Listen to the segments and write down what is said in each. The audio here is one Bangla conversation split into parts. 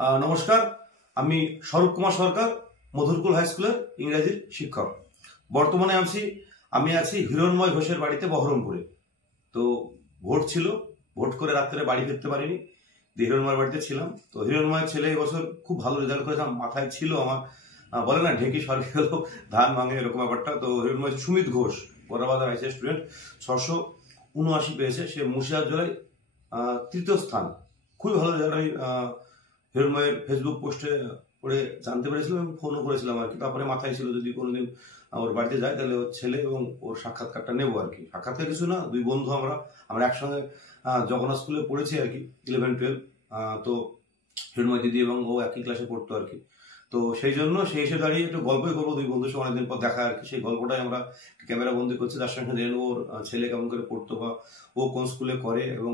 নমস্কার, আমি স্বরূপ কুমার সরকার, মধুরকুল হাই স্কুলের ইংরেজির শিক্ষক। বর্তমানে আমি আছি হিরণময় ঘোষের বাড়িতে বহরমপুরে। তো ভোট ছিল, ভোট করে রাত্রে বাড়ি ফিরতে পারিনি, হিরণময়ের বাড়িতে ছিলাম। তো হিরণময়ের ছেলে এবছর খুব ভালো রেজাল্ট করেছে, মাথায় ছিল আমার, বলে না ঢেঁকি সরকে হলো ধান ভাঙে, এরকম ব্যাপারটা। তো হিরণময় সুমিত ঘোষ বড়বাজার হাই স্টুডেন্ট 679 পেয়েছে, সে মুর্শিদাবাদ জেলায় তৃতীয় স্থান। খুবই ভালো রেজাল্ট। আমি হিরণময়ের ফেসবুক পোস্টে পড়ে জানতে পেরেছিলাম এবং ফোনও করেছিলাম আর কি। তারপরে মাথায় ছিল যদি কোনোদিন ওর বাড়িতে যায় তাহলে ওর ছেলে এবং ওর সাক্ষাৎকারটা নেবো আর কি। সাক্ষাৎকার কিছু না, দুই বন্ধু আমরা একসঙ্গে জগন্নাথ স্কুলে পড়েছি আর কি, 11-12। তো হিরণময় দিদি এবং ও একই ক্লাসে পড়তো আর কি। তো সেই জন্য সেই এসে দাঁড়িয়ে একটু গল্পই করবো, দুই বন্ধুর সঙ্গে অনেকদিন পর দেখা আর কি। সেই গল্পটাই আমরা ক্যামেরা বন্দি করছি, তার সঙ্গে জেনে ওর ছেলে কেমন করে পড়তো বা ও কোন স্কুলে করে, এবং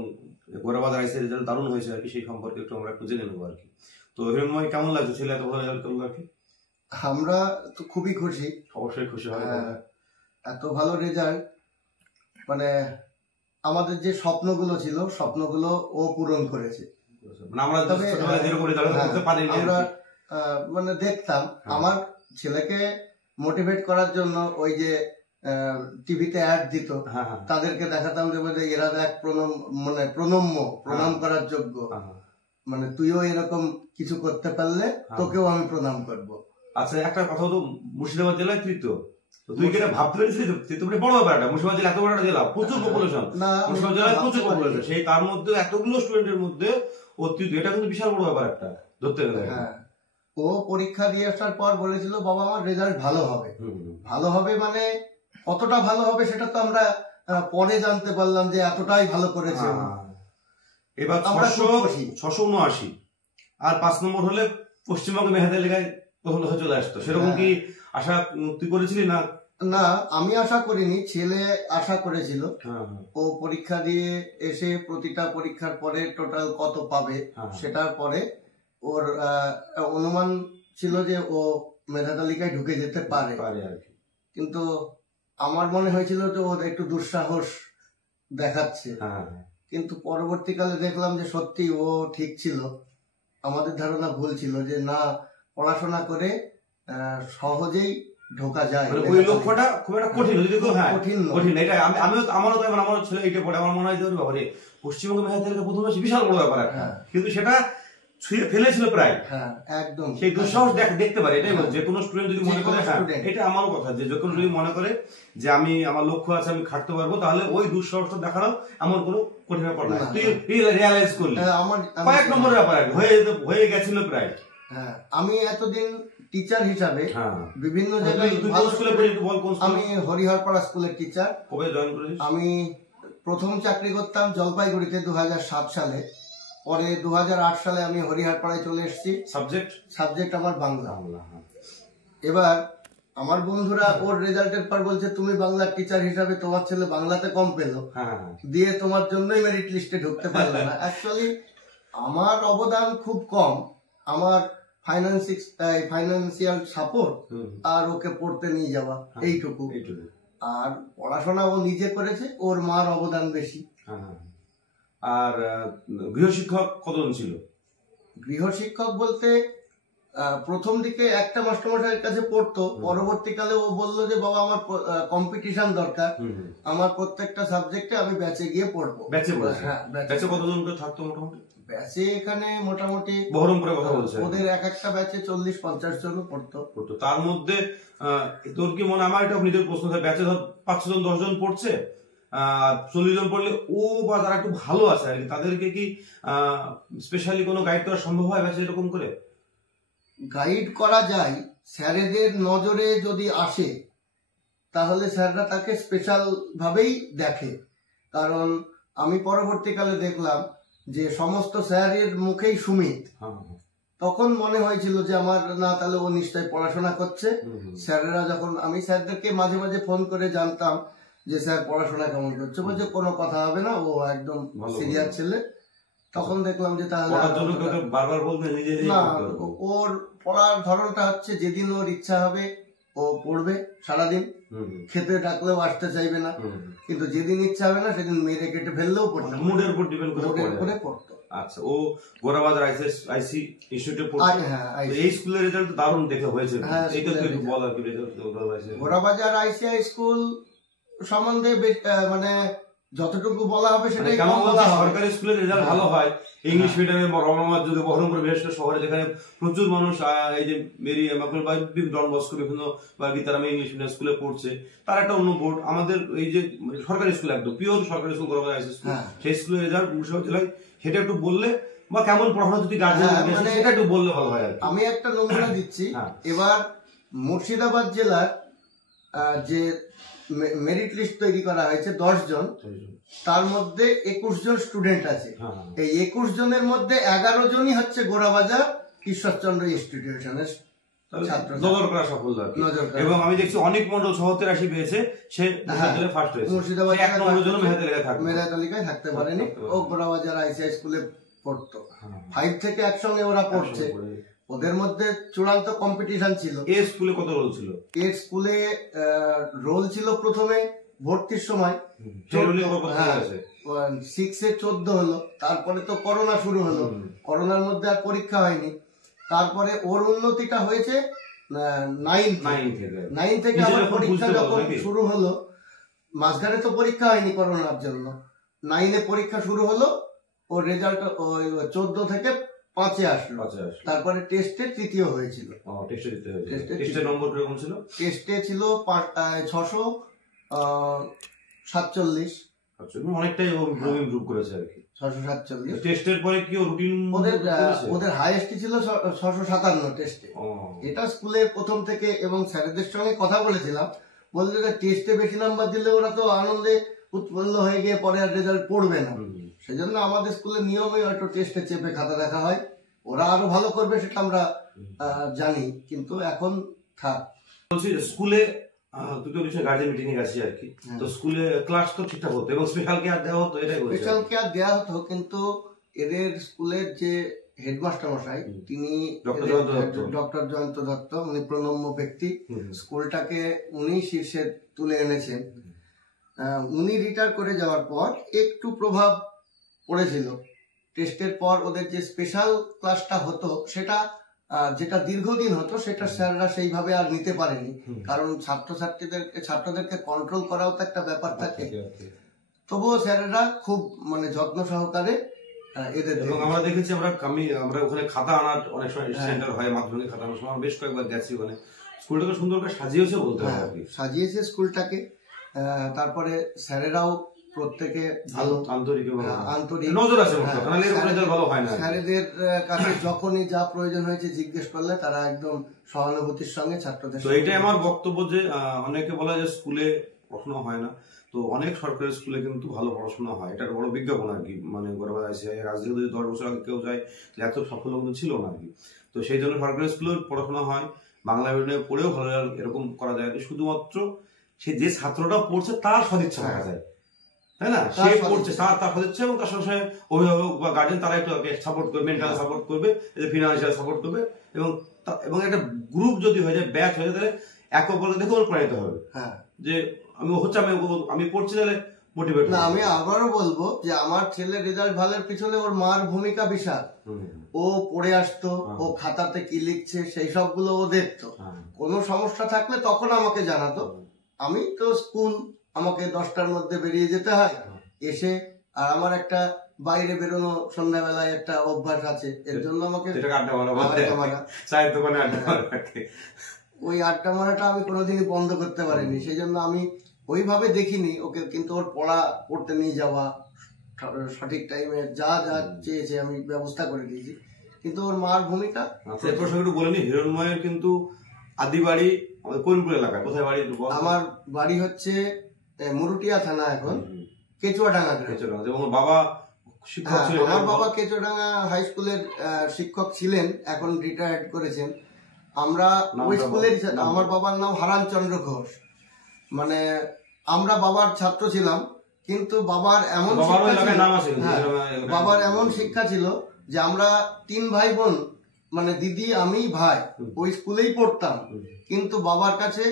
গোরাবাদ রাইসের রেজাল্ট দারুণ হয়েছে আর কি, সেই সম্পর্কে আমরা একটু জেনে নেবো আর কি। তো হিরণময় কেমন লাগছে ছেলে এত ভালো রেজাল্ট করলো আর কি? আমরা তো খুবই খুশি, অবশ্যই খুশি হয়। এত ভালো রেজাল্ট, মানে আমাদের যে স্বপ্নগুলো ছিল স্বপ্নগুলো ও পূরণ করেছে। আমরা মানে দেখতাম আমার ছেলেকে মোটিভেট করার জন্য ওই যে টিভিতে অ্যাড দিত, তাদেরকে দেখাতাম যে এরা দেখ প্রণাম করার যোগ্য, মানে তুইও এরকম কিছু করতে পারলে তোকেও আমি প্রণাম করবো। আচ্ছা, একটা কথা হতো, মুর্শিদাবাদ জেলায় তৃতীয়, তুই কি ভাবতে পারছিস? বড় ব্যাপার একটা, মুর্শিদাবাদ জেলা এত বড় একটা জেলা, প্রচুর পপুলেশন, মুর্শিদাবাদ জেলায় প্রচুর পপুলেশন, সেই তার মধ্যে এতগুলো স্টুডেন্টের মধ্যে ও তৃতীয়, এটা কিন্তু বিশাল বড় ব্যাপার একটা ধরতে গেলে। হ্যাঁ, ও পরীক্ষা দিয়ে আসার পর বলেছিল বাবা আমার রেজাল্ট ভালো হবে। ভালো হবে মানে কতটা ভালো হবে সেটা তো আমরা পরে জানতে পারলাম যে এতটাই ভালো করেছে। এবার 679 আর 5 নম্বর হলে পশ্চিমবঙ্গ মেধাতে লেখায় প্রথম দফা চলে আসতো, সেরকম কি আশা তুই করেছিলি? না না, আমি আশা করিনি, ছেলে আশা করেছিল। ও পরীক্ষা দিয়ে এসে প্রতিটা পরীক্ষার পরে টোটাল কত পাবে সেটার পরে ওর অনুমান ছিল যে ও মেধা তালিকায় ঢুকে যেতে পারে আর কি। কিন্তু আমার মনে হয়েছিল যে ওর একটু দুঃসাহস দেখাচ্ছে, কিন্তু পরবর্তীকালে দেখলাম যে সত্যি ও ঠিক ছিল। আমাদের ধারণা ভুল ছিল যে না, পড়াশোনা করে সহজেই ঢোকা যায়, ওই লক্ষ্যটা খুব একটা কঠিন, কঠিন এটা আমারও ছেলে এইটা পড়ে, আমার মনে হয় যে বাবারে পশ্চিমবঙ্গ মেধা তালিকা প্রথমে বিশাল বড় ব্যাপার, কিন্তু সেটা ছুঁয়ে ফেলেছিল প্রায়। একদম সেই দুঃসাহস দেখতে পারে, এটাই যে কোনো স্টুডেন্ট যদি মনে করে, এটা আমারও কথা, যে যখন যদি মনে করে যে আমি আমার লক্ষ্য আছে, আমি খাটতে পারবো, তাহলে ওই দুঃসাহসটা দেখানো এমন কোনো কঠিন ব্যাপার না। তুই রিয়ালাইজ করলি কয়েক নম্বরের ব্যাপার হয়ে গেছিল প্রায়। আমি এতদিন টিচার হিসাবে বিভিন্ন জায়গায়, আমি হরিহরপাড়া স্কুলের টিচার। কবে জয়েন করেছিস? আমি প্রথম চাকরি করতাম জলপাইগুড়িতে 2007 সালে, পরে 2008 সালে আমি হরিহরপাড়ায় চলে এসেছি। সাবজেক্ট আমার বাংলা। এবার আমার বন্ধুরা ওর রেজাল্টের পর বলছে তুমি বাংলার টিচার হিসাবে তোমার ছেলে বাংলাতে কম পেলো, দিয়ে তোমার জন্যই মেরিট লিস্টে ঢুকতে পারলো না। অ্যাকচুয়ালি আমার অবদান খুব কম, আমার ফাইন্যান্সিয়াল সাপোর্ট আর ওকে পড়তে নিয়ে যাওয়া, এইটুকু। আর পড়াশোনা ও নিজে করেছে, ওর মার অবদান বেশি। আর গৃহশিক্ষক কতজন ছিল? গৃহশিক্ষক বলতে প্রথম দিকে একটা মাস্টারমশাইয়ের কাছে পড়তো, পরবর্তীকালে ও বললো যে বাবা আমার কম্পিটিশন দরকার, আমার প্রত্যেকটা সাবজেক্টে আমি ব্যাচে গিয়ে পড়বো। ব্যাচে কতজন থাকতো মোটামুটি? ব্যাচে এখানে মোটামুটি বহরমপুরের কথা বলছে, ওদের একটা ব্যাচে 40-50 জন পড়তো। তার মধ্যে তোর কি মনে, আমার এটা নিজের প্রশ্ন, ব্যাচে ধর 5 জন 10 জন পড়ছে, 40 জন পড়লে ও বা যারা একটু ভালো আছে আর কি, তাদেরকে কি স্পেশালি কোনো গাইড করা সম্ভব হয় ব্যাচে? এরকম করে গাইড করা যায়, স্যারেদের নজরে যদি আসে তাহলে স্যাররা তাকে স্পেশাল ভাবেই দেখে। কারণ আমি পরবর্তীকালে দেখলাম যে সমস্ত স্যারের মুখেই সুমিত, তখন মনে হয়েছিল যে আমার না, তাহলে ও নিশ্চয়ই পড়াশোনা করছে। স্যারেরা যখন, আমি স্যারদেরকে মাঝে মাঝে ফোন করে জানতাম যে স্যার পড়াশোনা কেমন করছে, বলছে কোনো কথা হবে না, ও একদম সিরিয়াস ছেলে। তখন দেখলাম যে তাহলে না, ওর পড়ার ধরনটা হচ্ছে যেদিন ওর ইচ্ছা হবে ও পড়বে সারাদিন, খেতে ডাকলেও আসতে চাইবে না, কিন্তু যেদিন ইচ্ছা হবে না সেদিন মেরে কেটে ফেললেও পড়তো, মুডের উপর ডিপেন্ড করে পড়তো। আচ্ছা, ও গোরাবাজার আইসি ইনস্টিটিউটে পড়ছে। এই স্কুলের রেজাল্ট দারুণ দেখে হয়েছে, এইটা তো একটু বল আর কি। গোরাবাজার আইসিআই স্কুল সম্বন্ধে মানে যতটুকু বলা হবে সেটাই সরকারি স্কুলের রেজাল্ট ভালো হয়। ইংলিশ মিডিয়ামে রমনাবাদ যুগে বহরমপুর বিশেষ করে শহরে যেখানে প্রচুর মানুষ এই যে মেরি ডন বস্কো বিভিন্ন বা গীতারামে ইংলিশ মিডিয়াম স্কুলে পড়ছে, তার একটা অন্য বোর্ড। আমাদের এই যে সরকারি স্কুল একদম পিওর সরকারি স্কুল গোরাবাজার আইসি স্কুল, সেই স্কুলের রেজাল্ট মুর্শিদাবাদ জেলায়, সেটা একটু বললে বা কেমন পড়াশোনা যদি গার্জেন সেটা একটু বললে ভালো হয়। আমি একটা নমুনা দিচ্ছি। এবার মুর্শিদাবাদ জেলার যে মেরিট লিস্ট তৈরি করা হয়েছে 10 জন, তার মধ্যে 21 জন স্টুডেন্ট আছে। এই 21 জনের মধ্যে 11 জনই হচ্ছে গোরাবাজার ঈশ্বরচন্দ্র ইনস্টিটিউশনের ছাত্র। এবং আমি দেখছি অনেক মন্ডল 87 পেয়েছে, সে ফার্স্ট হয়েছে। মুর্শিদাবাদ মেধা তালিকায় থাকতে পারেনি, ও গোরাবাজার আইসিআই স্কুলে পড়তো। 5 থেকে একসঙ্গে ওরা পড়ছে। ওদের মধ্যে চূড়ান্ত কম্পিটিশন ছিল। এই স্কুলে কত রোল ছিল? এই স্কুলে রোল ছিল প্রথমে ভর্তির সময় 6-এ 14 হলো, তারপরে তো করোনা শুরু হলো, করোনার মধ্যে আর পরীক্ষা হয়নি। তারপরে ওর উন্নতিটা হয়েছে 9 থেকে আবার পরীক্ষা যখন শুরু হলো, মাঝখানে তো পরীক্ষা হয়নি করোনার জন্য, 9-এ পরীক্ষা শুরু হলো, ওর রেজাল্ট 14 থেকে 5-এ আসলো। তারপরে টেস্টে তৃতীয় হয়েছিল। টেস্টের নম্বর কিরকম ছিল? টেস্টে ছিল 647। অনেকটাই ইমপ্রুভ করেছে আর কি। 647 টেস্টের পরে কি রুটিন ওদের হাইয়েস্ট ছিল 657 টেস্টে। এটা স্কুলের প্রথম থেকে, এবং স্যারেদের সঙ্গে কথা বলেছিলাম, বলতে টেস্টে বেশি নাম্বার দিলে ওরা তো আনন্দে উৎপন্ন হয়ে গিয়ে পরে আর রেজাল্ট পড়বে না। সেজন্য আমাদের স্কুলের নিয়মে হয়তো টেস্টে চেপে খাতা দেখা হয়। ওরা আরো ভালো করবে সেটা আমরা জানি, কিন্তু এখন থাক। স্কুলে দুটো বিষয় গার্জেন মিটিং এ গেছি আর কি, তো স্কুলে ক্লাস তো ঠিকঠাক হতো এবং স্পেশাল কেয়ার দেওয়া হতো। এটাই বলছি, স্পেশাল কেয়ার দেওয়া হতো, কিন্তু এদের স্কুলের যে হেডমাস্টার মশাই, তিনি ডক্টর জয়ন্ত দত্ত, উনি প্রণম্য ব্যক্তি। স্কুলটাকে উনি শীর্ষে তুলে এনেছেন। উনি রিটায়ার করে যাওয়ার পর একটু প্রভাব পড়েছিল। টেস্টের পর ওদের যে স্পেশাল ক্লাসটা হতো, সেটা যেটা দীর্ঘদিন হতো, সেটা স্যাররা সেইভাবে আর নিতে পারেনি, কারণ ছাত্রদেরকে কন্ট্রোল করাও তো একটা ব্যাপার থাকে। তবুও স্যারেরা খুব মানে যত্ন সহকারে এদের, এবং আমরা দেখেছি আমরা ওখানে খাতা আনার অনেক সময় সেন্টার হয়, মাধ্যমিক খাতা আনার সময় বেশ কয়েকবার গেছি ওখানে। স্কুলটাকে সুন্দর করে সাজিয়েছে বলতে হবে, সাজিয়েছে স্কুলটাকে। তারপরে স্যারেরাও প্রত্যেকে ভালো, আন্তরিক নজর আছে। স্যারেদের কাছে যখনই যা প্রয়োজন হয়েছে জিজ্ঞেস করলে তারা একদম সহানুভূতির সঙ্গে ছাত্রদের। তো এটাই আমার বক্তব্য, যে অনেকে বলা যায় স্কুলে পড়াশোনা হয় না, তো অনেক সরকারি স্কুলে কিন্তু ভালো পড়াশোনা হয়। এটা বড় বিজ্ঞাপন আর কি, মানে গোরাবাজার আইসিআই রাজনীতি যদি 10 বছর আগে কেউ যায়, এত সাফল্য কিন্তু ছিল না আর কি। তো সেই জন্য সরকারি স্কুলেও পড়াশোনা হয়, বাংলা মিডিয়ামে পড়েও ভালো এরকম করা যায়। শুধুমাত্র সে যে ছাত্রটা পড়ছে তার সদিচ্ছা দেখা যায়, তাই না? সে পড়ছে তার সদিচ্ছা, এবং তার সঙ্গে অভিভাবক বা গার্জেন তারা একটু সাপোর্ট করবে, মেন্টাল সাপোর্ট করবে, ফিনান্সিয়াল সাপোর্ট করবে, এবং একটা গ্রুপ যদি হয়ে যায়, ব্যাচ হয়ে যায়, তাহলে এক অপরকে দেখে অনুপ্রাণিত হবে। যে আমি পড়ছি, তাহলে মোটিভেট না। আমি আবারও বলবো যে আমার ছেলের রেজাল্ট ভালোর পিছনে ওর মার ভূমিকা বিশাল। ও পড়ে আসতো, ও খাতাতে কি লিখছে সেই সবগুলো ও দেখতো। কোনো সমস্যা থাকলে তখন আমাকে জানাতো। আমি তো স্কুল, আমাকে 10টার মধ্যে বেরিয়ে যেতে হয়, এসে আর আমার একটা বাইরে বেরোনো সন্ধ্যাবেলায় একটা অভ্যাস আছে, এর জন্য আমাকে ওই আড্ডা মারাটা আমি কোনোদিনই বন্ধ করতে পারিনি। সেই জন্য আমি ওইভাবে দেখিনি ওকে, কিন্তু ওর পড়তে নিয়ে যাওয়া, সঠিক টাইমে যা যা চেয়েছে আমি ব্যবস্থা করে দিয়েছি, কিন্তু ওর মার ভূমিকা। একটু বলেনি, হিরণময়ের কিন্তু আদি বাড়ি আমাদের কোনপুর এলাকায়। কোথায় বাড়ি? আমার বাড়ি হচ্ছে মুরুটিয়া থানা, এখন কেচুয়াডাঙ্গা। এবং বাবা শিক্ষক ছিলেন? আমার বাবা কেচুয়াডাঙ্গা হাই স্কুলের শিক্ষক ছিলেন, এখন রিটায়ার্ড করেছেন। আমরা ওই স্কুলের, আমার বাবার নাম হারানচন্দ্র ঘোষ। মানে আমরা বাবার ছাত্র ছিলাম, কিন্তু বাবার এমন শিক্ষা ছিল যে আমরা 3 ভাই বোন, মানে দিদি, আমি, ভাই, ওই স্কুলেই পড়তাম। কিন্তু বাবার কাছে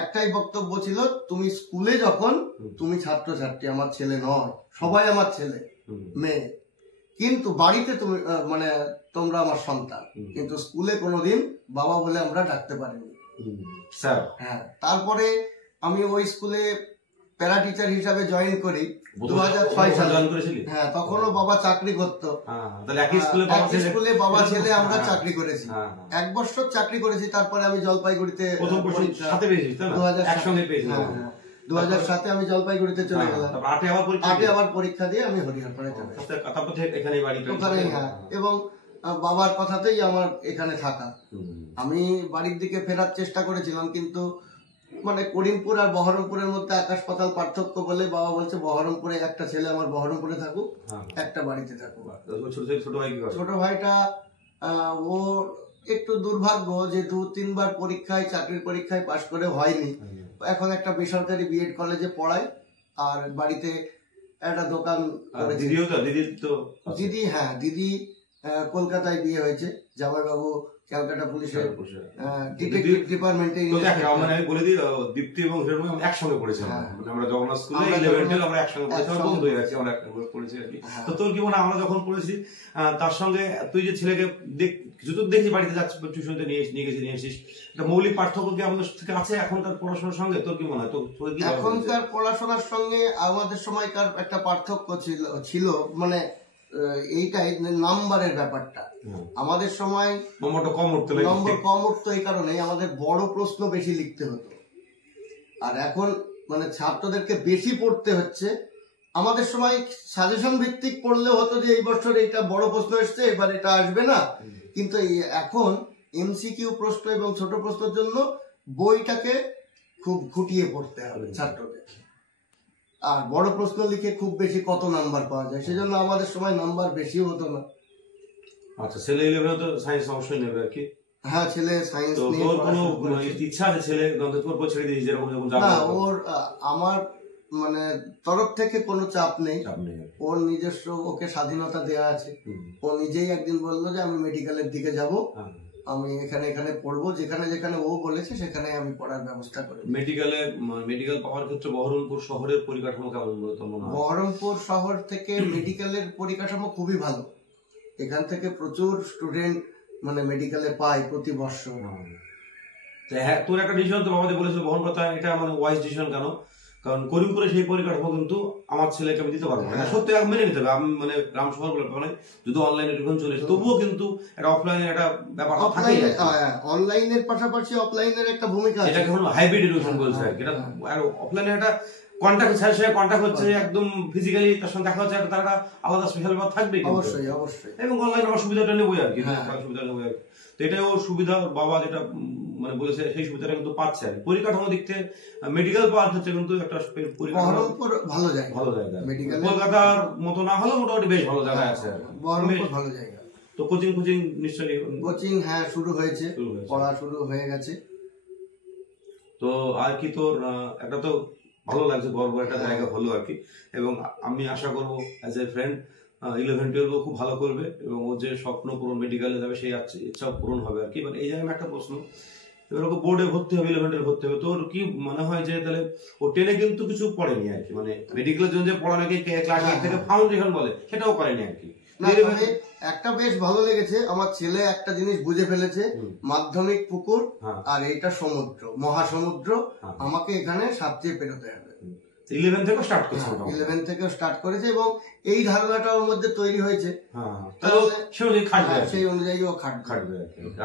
একটাই বক্তব্য ছিল, তুমি স্কুলে যখন, তুমি ছাত্রছাত্রী, আমার ছেলে নয়, সবাই আমার ছেলে মেয়ে। কিন্তু বাড়িতে তুমি মানে তোমরা আমার সন্তান, কিন্তু স্কুলে কোনোদিন বাবা বলে আমরা ডাকতে পারিনি স্যার। হ্যাঁ, তারপরে আমি ওই স্কুলে প্যারা টিচার হিসাবে জয়েন করি 2006 সালে। হ্যাঁ, তখনও বাবা চাকরি করতো, একই স্কুলে বাবা ছেলে আমরা চাকরি করেছি, 1 বছর চাকরি করেছি। তারপরে আমি জলপাইগুড়িতে 2007 আমি জলপাইগুড়িতে চলে গেলাম, 8 আবার পরীক্ষা দিয়ে আমি হরিহরপাড়ে চলে গেলাম। হ্যাঁ, এবং বাবার কথাতেই আমার এখানে থাকা। আমি বাড়ির দিকে ফেরার চেষ্টা করেছিলাম, কিন্তু মানে করিমপুর আর বহরমপুরের মধ্যে আকাশ পাতাল পার্থক্য বলে বাবা বলছে বহরমপুরে একটা ছেলে আমার বহরমপুরে থাকুক, একটা বাড়িতে থাকুক। ছোট ভাইটা ও একটু দুর্ভাগ্য যে 2-3 বার পরীক্ষায় চাকরির পরীক্ষায় পাশ করে হয়নি। এখন একটা বেসরকারি বিএড কলেজে পড়ায় আর বাড়িতে একটা দোকান করেছে। দিদি, হ্যাঁ দিদি কলকাতায় বিয়ে হয়েছে, জামাইবাবু ক্যালকাটা পুলিশের ডিটেকটিভ ডিপার্টমেন্টে। আমি বলে দিই, দীপ্তি এবং হিরণময় একসঙ্গে পড়েছি, আমরা জগন্নাথ স্কুলে 11-12 আমরা একসঙ্গে পড়েছি, আমরা বন্ধু হয়ে গেছি, আমরা একসঙ্গে পড়েছি আর কি। তো তোর কি মনে হয়, আমরা যখন পড়েছি তার সঙ্গে তুই যে ছেলেকে কিছু তো দেখি বাড়িতে যাচ্ছিস, টিউশনতে নিয়ে এসিস, একটা মৌলিক পার্থক্য কি আমাদের থেকে আছে এখনকার পড়াশোনার সঙ্গে? তোর কি মনে হয়? এখনকার পড়াশোনার সঙ্গে আমাদের সময়কার একটা পার্থক্য ছিল মানে এইটাই নাম্বারের ব্যাপারটা। আমাদের সময় নম্বর কম উঠতো, এই কারণে আমাদের বড় প্রশ্ন বেশি লিখতে হতো, আর এখন মানে ছাত্রদেরকে বেশি পড়তে হচ্ছে। আমাদের সময় সাজেশন ভিত্তিক পড়লে হতো যে এই বছর এইটা বড় প্রশ্ন এসছে, এবার এটা আসবে না, কিন্তু এখন এমসিকিউ প্রশ্ন এবং ছোট প্রশ্নের জন্য বইটাকে খুব খুঁটিয়ে পড়তে হবে ছাত্রদের, আর বড় প্রশ্ন লিখে খুব বেশি কত নাম্বার পাওয়া যায়, সেজন্য আমাদের সময় নাম্বার বেশি হতো না। আচ্ছা, ছেলে 11 তো সায়েন্স অবশ্যই নেবে আর কি? হ্যাঁ, ছেলে সায়েন্স নিয়ে। তোর কোনো ইচ্ছা আছে ছেলে তোর পর ছেড়ে দিয়েছিস যেরকম যখন যাবে? না, ওর আমার মানে তরফ থেকে কোনো চাপ নেই, ওর নিজস্ব ওকে স্বাধীনতা দেওয়া আছে। ও নিজেই একদিন বললো যে আমি মেডিকেলের দিকে যাব, আমি এখানে পড়বো, যেখানে যেখানে ও বলেছে সেখানে আমি পড়ার ব্যবস্থা করি। মেডিকেল পাওয়ার ক্ষেত্রে বহরমপুর শহরের পরিকাঠামো কেমন মনে হয়? বহরমপুর শহর থেকে মেডিকেলের পরিকাঠামো খুবই ভালো, এখান থেকে প্রচুর স্টুডেন্ট মানে মেডিকেলে পায় প্রতি বছর। হ্যাঁ, তোর একটা ডিসিশন তো বাবা বলেছিল বহরমপুর, এটা মানে ওয়াইজ ডিসিশন কেন? কারণ করিমপুরে সেই পরিকাঠামো কিন্তু আমার ছেলেকে আমি দিতে পারবো না, সত্যি মেনে নিতে হবে। আমি মানে গ্রাম শহর বলে মানে যদি অনলাইনে টিউশন চলে তবুও কিন্তু একটা অফলাইনের একটা ব্যাপার থাকে, অনলাইনের পাশাপাশি অফলাইনের একটা ভূমিকা আছে, এটাকে হাইব্রিড এডুকেশন বলছে আর কি। এটা অফলাইনে একটা কন্টাক্ট, স্যারের সঙ্গে কন্টাক্ট হচ্ছে, একদম ফিজিক্যালি তার সঙ্গে দেখা হচ্ছে, তার একটা আলাদা স্পেশাল ব্যাপার থাকবে অবশ্যই অবশ্যই। এবং অনলাইনে আমার সুবিধাটা নেবই আর কি, সুবিধা নেবই আর কি। তো এটাই ওর সুবিধা, বাবা যেটা মানে বলেছে সেই সুবিধাটা কিন্তু পাচ্ছে আর পরিকাঠামো দিক থেকে। মেডিকেল পাওয়ার ক্ষেত্রে কিন্তু একটা ভালো জায়গা, কলকাতার মতো না হলেও মোটামুটি বেশ ভালো জায়গায় আছে, ভালো জায়গা। তো কোচিং নিশ্চয়ই কোচিং হ্যাঁ শুরু হয়েছে, পড়া শুরু হয়ে গেছে। তো আর কি তোর একটা তো ভালো লাগছে, গর্ব একটা জায়গা হলো আর কি। এবং আমি আশা করবো অ্যাজ এ ফ্রেন্ড 11-12 খুব ভালো করবে এবং ও যে স্বপ্ন পূরণ মেডিকেলে যাবে সেই ইচ্ছাও পূরণ হবে আর কি। মানে এই জায়গায় একটা প্রশ্ন, এবার ওকে বোর্ডে ভর্তি হবে, 11-12 ভর্তি হবে, তোর কি মনে হয় যে তাহলে ও 10-এ কিন্তু কিছু পড়েনি আর কি, মানে মেডিকেলের জন্য যে পড়ানোকে ক্লাস 8 থেকে ফাউন্ডেশন বলে সেটাও করেনি আর কি। একটা বেশ ভালো লেগেছে, আমার ছেলে একটা জিনিস বুঝে ফেলেছে, মাধ্যমিক পুকুর আর এইটা সমুদ্র, মহাসমুদ্র, আমাকে এখানে সাঁতরিয়ে পেরোতে হবে। 11 থেকে স্টার্ট করেছে এবং এই ধারণাটা ওর মধ্যে তৈরি হয়েছে, সেই অনুযায়ী ও খাটবে।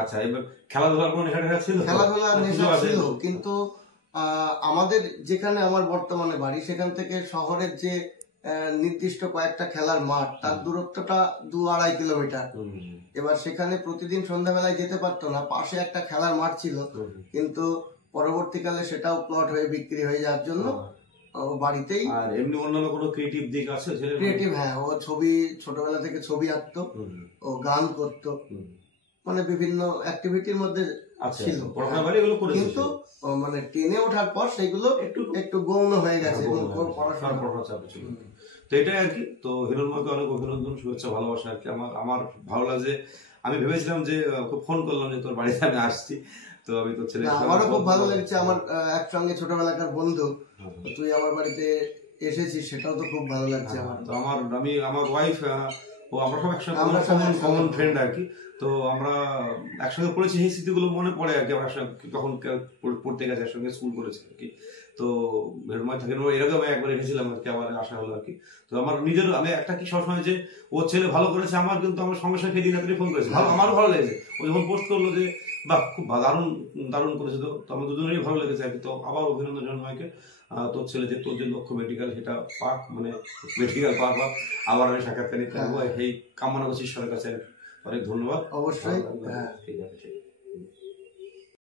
আচ্ছা, এবার খেলাধুলার কোনো নেশা ছিল? খেলাধুলার নেশা ছিল, কিন্তু আমাদের যেখানে আমার বর্তমানে বাড়ি সেখান থেকে শহরের যে নির্দিষ্ট কয়েকটা খেলার মাঠ, তার দূরত্বটা 2-2.5 কিলোমিটার। এবার সেখানে প্রতিদিন সন্ধ্যাবেলায় যেতে পারতো না, পাশে একটা খেলার মাঠ ছিল, কিন্তু পরবর্তীকালে সেটাও প্লট হয়ে বিক্রি হয়ে যাওয়ার জন্য বাড়িতেই। আর এমনি অন্যান্য কোনো ক্রিয়েটিভ দিক আছে? ক্রিয়েটিভ, হ্যাঁ, ও ছবি ছোটবেলা থেকে ছবি আঁকতো, ও গান করতো, মানে বিভিন্ন অ্যাক্টিভিটির মধ্যে ছিল, কিন্তু মানে 10-এ ওঠার পর সেগুলো একটু গৌণ হয়ে গেছে এবং পড়াশোনা চাপ ছিল। তো এটাই আর কি। তো হিরণময়কে অনেক অভিনন্দন, শুভেচ্ছা, ভালোবাসা আর কি। আমার ভালো লাগছে, আমি ভেবেছিলাম যে ফোন করলাম যে তোর বাড়িতে আমি আসছি, তো আমি তোর ছেলে, আমারও খুব ভালো লেগেছে, আমার একসঙ্গে ছোটবেলাকার বন্ধু, তুই আমার বাড়িতে এসেছিস, সেটাও তো খুব ভালো লাগছে আমার। তো আমার ওয়াইফ ও আমরা সব একসঙ্গে আমরা সব একসঙ্গে কমন ফ্রেন্ড আর কি। তো আমরা একসঙ্গে পড়েছি, সেই স্মৃতিগুলো মনে পড়ে আর কি। আমরা তখন পড়তে গেছে একসঙ্গে, স্কুল করেছি আর কি। তো হিরণময় থাকে এরকম একবার রেখেছিলাম আর কি, আমার আশা হলো আর কি। তো আমার নিজের আমি একটা কি সবসময় যে ও ছেলে ভালো করেছে, আমার কিন্তু আমার সঙ্গে সঙ্গে দিন রাত্রে ফোন করেছে, আমারও ভালো লেগেছে। ও যখন পোস্ট করলো যে বাহ খুব দারুণ দারুণ করেছে, তো আমার দুজনেরই ভালো লেগেছে আর কি। তো আবার অভিনন্দন হিরণময়কে, তোর ছেলে যে তোর যে লক্ষ্য মেডিকেল সেটা পাক, মানে মেডিকেল পাক বা আবার আমি সাক্ষাৎকার নিতে পারবো, এই কামনা করছি ঈশ্বরের কাছে। অনেক ধন্যবাদ। অবশ্যই। ঠিক আছে।